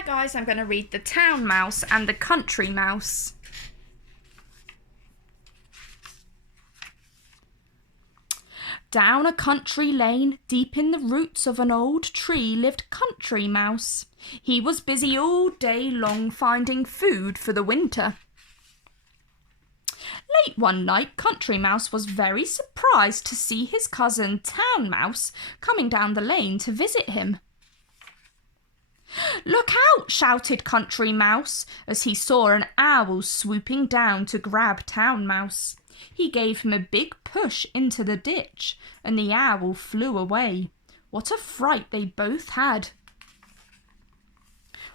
Hi guys, I'm going to read The Town Mouse and the Country Mouse. Down a country lane, deep in the roots of an old tree, lived Country Mouse. He was busy all day long finding food for the winter. Late one night, Country Mouse was very surprised to see his cousin Town Mouse coming down the lane to visit him. "Look out!" shouted Country Mouse as he saw an owl swooping down to grab Town Mouse. He gave him a big push into the ditch, and the owl flew away. What a fright they both had.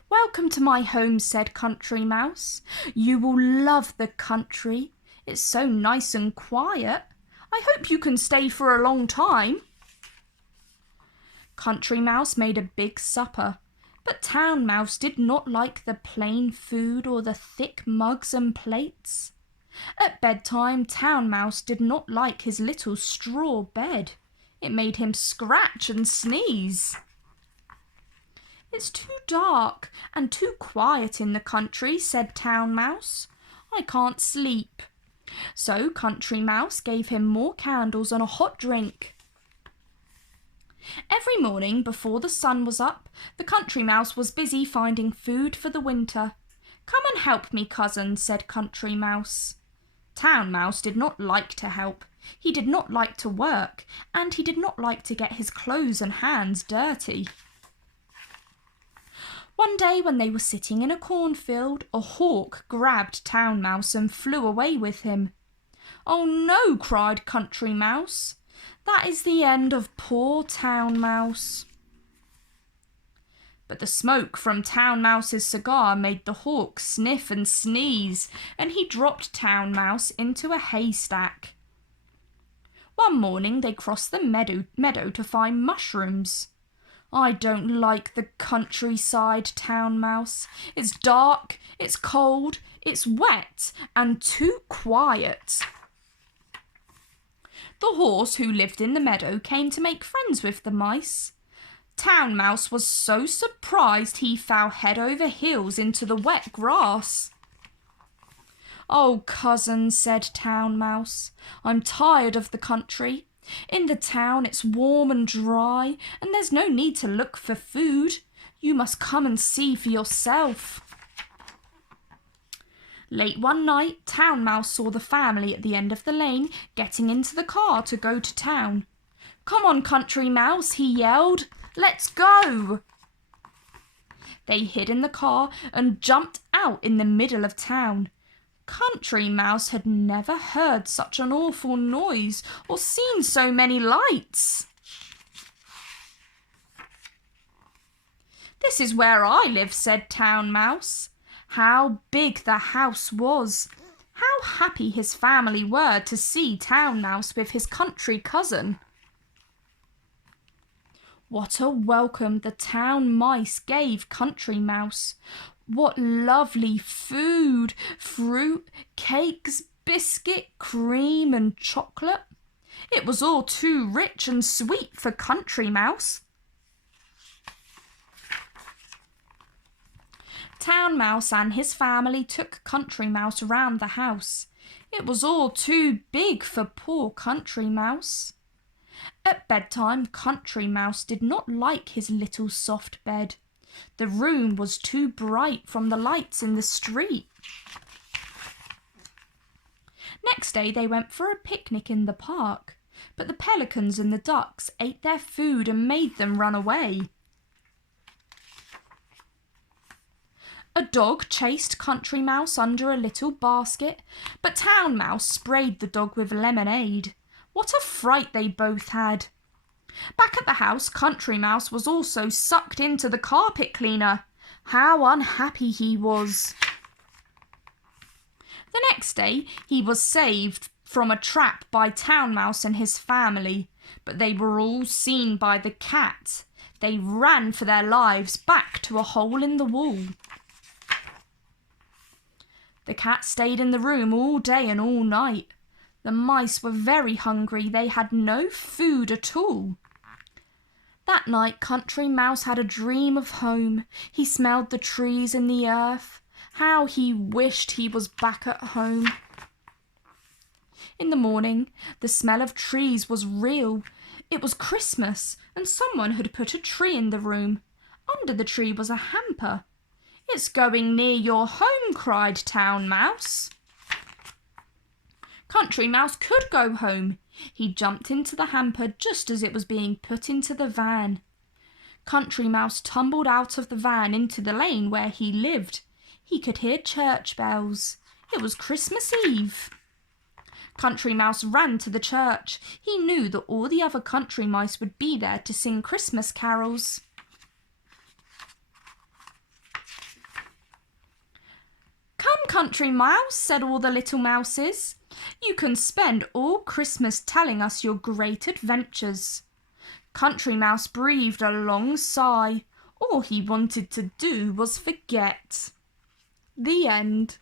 "Welcome to my home," said Country Mouse. "You will love the country. It's so nice and quiet. I hope you can stay for a long time." Country Mouse made a big supper, but Town Mouse did not like the plain food or the thick mugs and plates. At bedtime, Town Mouse did not like his little straw bed. It made him scratch and sneeze. "It's too dark and too quiet in the country," said Town Mouse. "I can't sleep." So Country Mouse gave him more candles and a hot drink. Every morning before the sun was up, the Country Mouse was busy finding food for the winter. "Come and help me, cousin," said Country Mouse. Town Mouse did not like to help. He did not like to work, and he did not like to get his clothes and hands dirty. One day when they were sitting in a cornfield, a hawk grabbed Town Mouse and flew away with him. "Oh no!" cried Country Mouse. "That is the end of poor Town Mouse." But the smoke from Town Mouse's cigar made the hawk sniff and sneeze, and he dropped Town Mouse into a haystack. One morning they crossed the meadow to find mushrooms. "I don't like the countryside, Town Mouse. It's dark, it's cold, it's wet, and too quiet." The horse who lived in the meadow came to make friends with the mice. Town Mouse was so surprised he fell head over heels into the wet grass. "Oh, cousin," said Town Mouse, "I'm tired of the country. In the town it's warm and dry, and there's no need to look for food. You must come and see for yourself." Late one night, Town Mouse saw the family at the end of the lane getting into the car to go to town. "Come on, Country Mouse," he yelled. "Let's go!" They hid in the car and jumped out in the middle of town. Country Mouse had never heard such an awful noise or seen so many lights. "This is where I live," said Town Mouse. How big the house was! How happy his family were to see Town Mouse with his country cousin. What a welcome the town mice gave Country Mouse! What lovely food! Fruit, cakes, biscuit, cream and chocolate. It was all too rich and sweet for Country Mouse. Town Mouse and his family took Country Mouse round the house. It was all too big for poor Country Mouse. At bedtime, Country Mouse did not like his little soft bed. The room was too bright from the lights in the street. Next day they went for a picnic in the park, but the pelicans and the ducks ate their food and made them run away. A dog chased Country Mouse under a little basket, but Town Mouse sprayed the dog with lemonade. What a fright they both had! Back at the house, Country Mouse was also sucked into the carpet cleaner. How unhappy he was! The next day he was saved from a trap by Town Mouse and his family, but they were all seen by the cat. They ran for their lives back to a hole in the wall. The cat stayed in the room all day and all night. The mice were very hungry. They had no food at all. That night Country Mouse had a dream of home. He smelled the trees and the earth. How he wished he was back at home. In the morning, the smell of trees was real. It was Christmas, and someone had put a tree in the room. Under the tree was a hamper. "It's going near your home," cried Town Mouse. Country Mouse could go home. He jumped into the hamper just as it was being put into the van. Country Mouse tumbled out of the van into the lane where he lived. He could hear church bells. It was Christmas Eve. Country Mouse ran to the church. He knew that all the other country mice would be there to sing Christmas carols. "Come, Country Mouse," said all the little mouses. "You can spend all Christmas telling us your great adventures." Country Mouse breathed a long sigh. All he wanted to do was forget. The end.